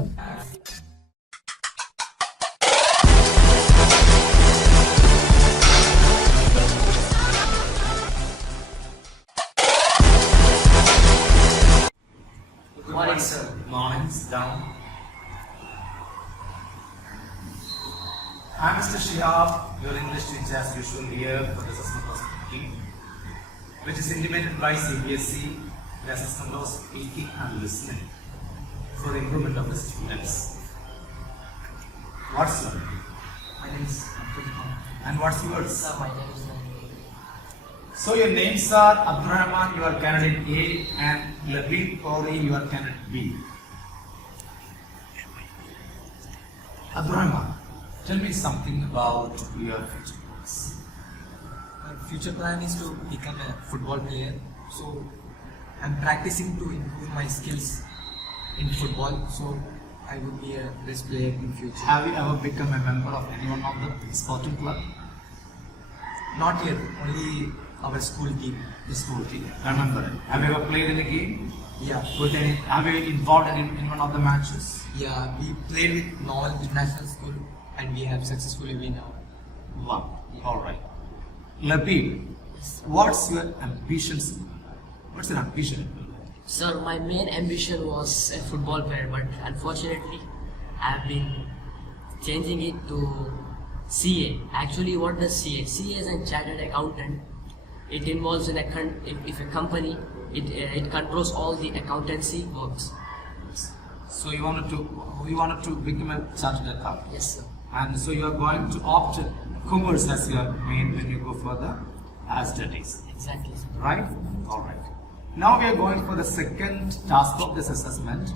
Good morning, sir. Morning, sit down. I'm Mr. Shihab, your English teacher as usual here for the assessment of speaking, which is implemented by CBSE, the assessment of speaking and listening for the improvement of the students. What's your name? My name is Abdulrahman. And what's yours? Sir, my name is Labeeb. So your names are Abdulrahman, you are candidate A, and Labeeb, probably you are candidate B. Abdulrahman, tell me something about your future plans. My future plan is to become a football player. So I'm practicing to improve my skills in football. So I will be a best player in future. Have you ever become a member of any one of the sporting club? Not yet, only our school team. The school team. Remember it. Have you ever played in a game? Yeah. Have you involved in one of the matches? Yeah, we played with Novel International School and we have successfully won. Wow. Alright. Labeeb, what's your ambitions? What's your ambition? Sir, my main ambition was a football player, but unfortunately, I've been changing it to CA. Actually, what does CA? CA is a chartered accountant. It involves in if a company, it controls all the accountancy works. So you wanted to become a chartered accountant. Yes, sir. And so you are going to opt commerce as your main when you go further as studies. Exactly, sir. Right? Alright. Now we are going for the second task of this assessment,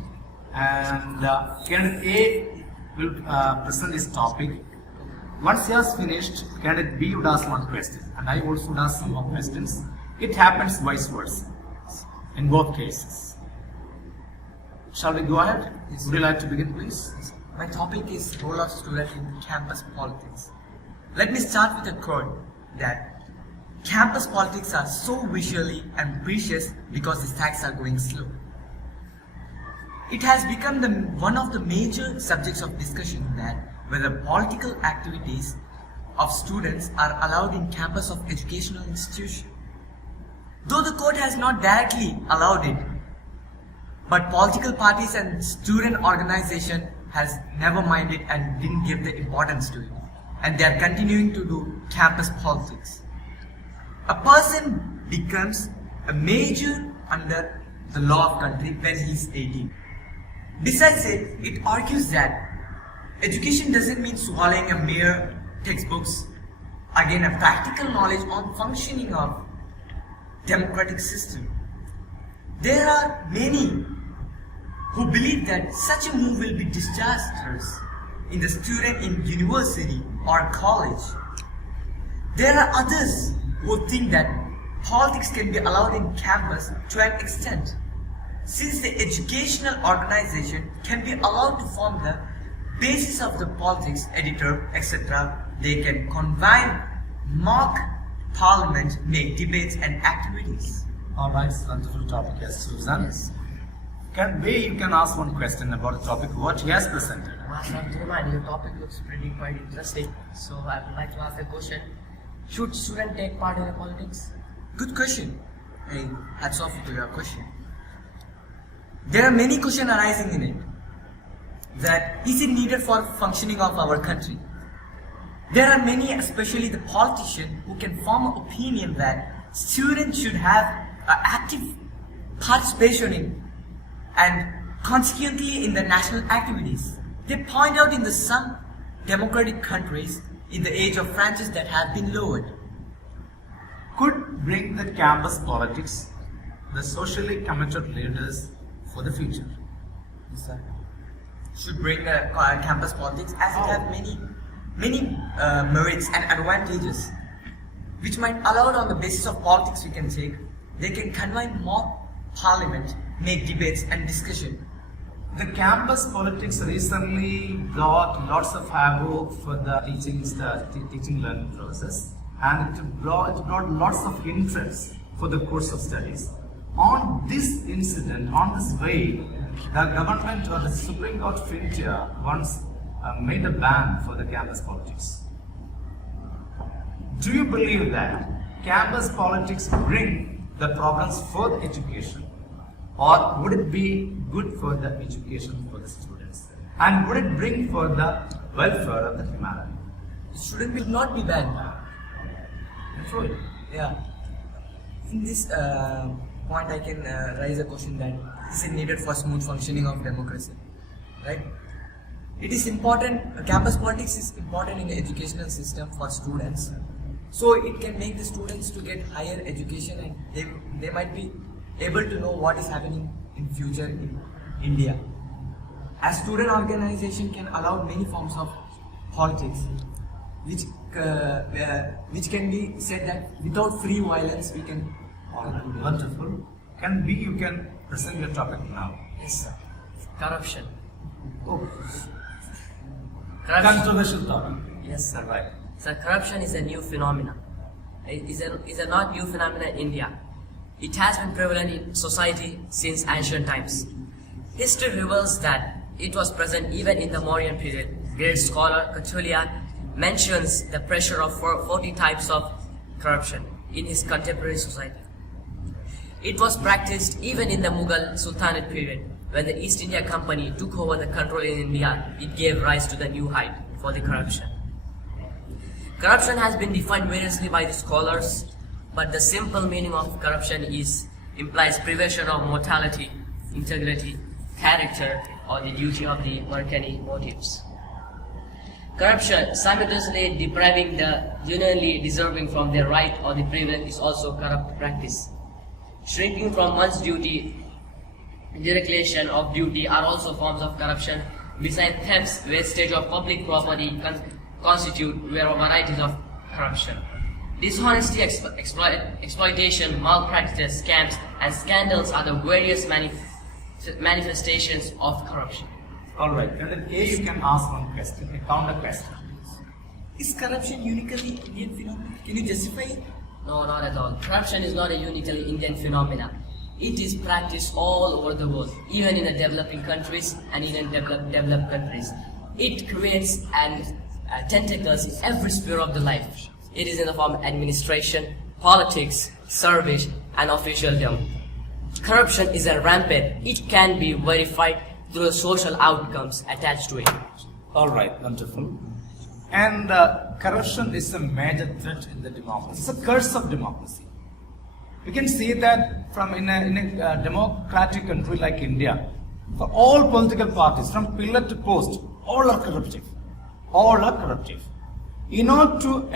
and candidate A will present his topic. Once he has finished, candidate B would ask one question, and I also would ask some more questions. It happens vice versa in both cases. Shall we go ahead? Yes. Would you like to begin, please? My topic is role of student in campus politics. Let me start with a quote that campus politics are so visually and precious because the stacks are going slow. It has become one of the major subjects of discussion that whether political activities of students are allowed in campus of educational institution. Though the court has not directly allowed it, but political parties and student organization has never minded and didn't give the importance to it. And they are continuing to do campus politics. A person becomes a major under the law of country when he is 18. Besides it argues that education doesn't mean swallowing a mere textbooks. Again, a practical knowledge on functioning of democratic system. There are many who believe that such a move will be disastrous in the student in university or college. There are others who think that politics can be allowed in campus to an extent, since the educational organization can be allowed to form the basis of the politics editor, etc. They can convene mock parliament, make debates and activities. Alright, it's a wonderful topic, yes, Susan. Yes. You can ask one question about the topic, what he has presented. Master Abdulrahman, your topic looks quite interesting. So I would like to ask a question. Should students take part in politics? Good question. Hey, hats off to your question. There are many questions arising in it. That is it needed for functioning of our country? There are many, especially the politicians, who can form an opinion that students should have active participation in and consequently in the national activities. They point out in the some democratic countries in the age of franchise that have been lowered. Could bring the campus politics the socially committed leaders for the future. Yes, sir. Should bring the campus politics as it have many merits and advantages which might allow on the basis of politics we can take. They can convene more parliament, make debates and discussion. The campus politics recently brought lots of havoc for the teaching learning process, and it brought lots of interest for the course of studies. On this incident, on this way, The government or the Supreme Court of India once made a ban for the campus politics. Do you believe that campus politics bring the problems for the education, or would it be good for the education for the students, and would it bring for the welfare of the humanity? Student will not be banned. True. Yeah. In this point, I can raise a question that is it needed for smooth functioning of democracy, right? It is important. Campus politics is important in the educational system for students, so it can make the students to get higher education, and they might be able to know what is happening in future in India. As student organization can allow many forms of politics, which can be said that without free violence we can. Wonderful. You can present your topic now. Yes, sir. Corruption. Oh, Corruption. controversial topic. Yes, sir. Right. So corruption is a new phenomenon. It is a not new phenomenon in India. It has been prevalent in society since ancient times. History reveals that it was present even in the Mauryan period. Great scholar Kautilya mentions the pressure of 40 types of corruption in his contemporary society. It was practiced even in the Mughal Sultanate period. When the East India Company took over the control in India, it gave rise to the new height for the corruption. Corruption has been defined variously by the scholars, but the simple meaning of corruption implies privation of morality, integrity, character, or the duty of the mercenary motives. Corruption, simultaneously depriving the genuinely deserving from their right or the privilege, is also corrupt practice. Shrinking from one's duty, dereliction of duty are also forms of corruption. Besides thefts, wastage of public property constitute varieties of corruption. Dishonesty, exploitation, malpractice, scams, and scandals are the various manifestations of corruption. Alright, and then A, you can ask one question, a counter question. Is corruption uniquely Indian phenomenon? Can you justify it? No, not at all. Corruption is not a uniquely Indian phenomenon. It is practiced all over the world, even in the developing countries and even developed countries. It creates tentacles in every sphere of the life. It is in the form of administration, politics, service, and officialdom. Corruption is a rampant. It can be verified through the social outcomes attached to it. Alright, wonderful. And corruption is a major threat in the democracy. It's a curse of democracy. We can see that from in a democratic country like India, for all political parties, from pillar to post, all are corruptive. All are corruptive. In order to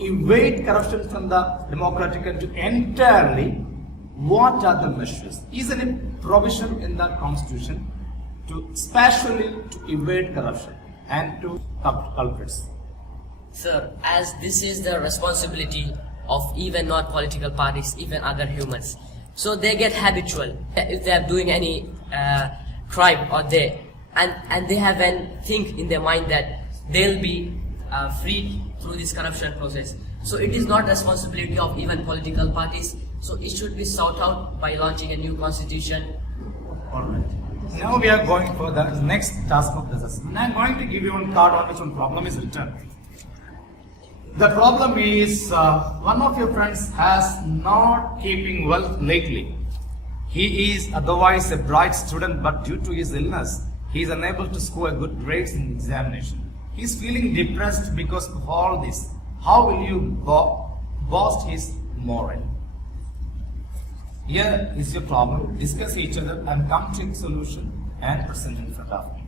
evade corruption from the democratic country entirely, what are the measures? Is there any provision in the constitution to specially to evade corruption and to stop culprits? Sir, as this is the responsibility of even not political parties, even other humans. So they get habitual if they are doing any crime or and they have an think in their mind that they'll be freed through this corruption process. So it is not responsibility of even political parties. So it should be sought out by launching a new constitution. Alright. Now we are going for the next task of the assessment. I am going to give you one card on which one problem is written. The problem is one of your friends has not keeping wealth lately. He is otherwise a bright student, but due to his illness, he is unable to score good grades in examination. He is feeling depressed because of all this. How will you boost his morale? Here is your problem. Discuss each other and come to a solution and present in front of me.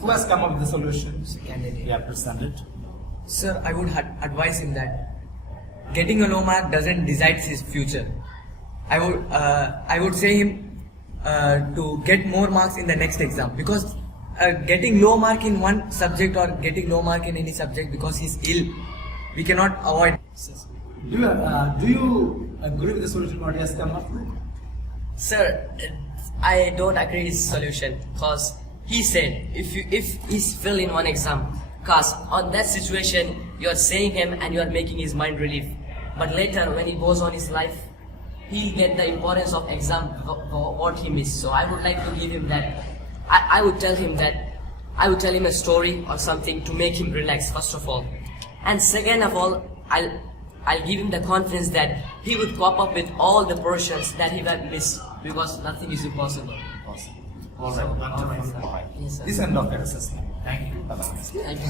Who has come up with the solution? Candidate. Yeah, present it. Sir, I would advise him that getting a low mark doesn't decide his future. I would say him to get more marks in the next exam, because getting low mark in one subject or getting low mark in any subject because he's ill, we cannot avoid. Do you agree with the solution what he has come up with? Sir, I don't agree his solution because he said if he's fail in one exam, cause on that situation you're saying him and you're making his mind relief. But later when he goes on his life, he'll get the importance of exam what he missed. So I would like to give him that. I would tell him a story or something to make him relax first of all, and second of all I'll give him the confidence that he would cope up with all the portions that he had missed because nothing is impossible. All right, wonderful. Yes, sir. This end of your assessment. Thank you. Bye-bye. Thank you.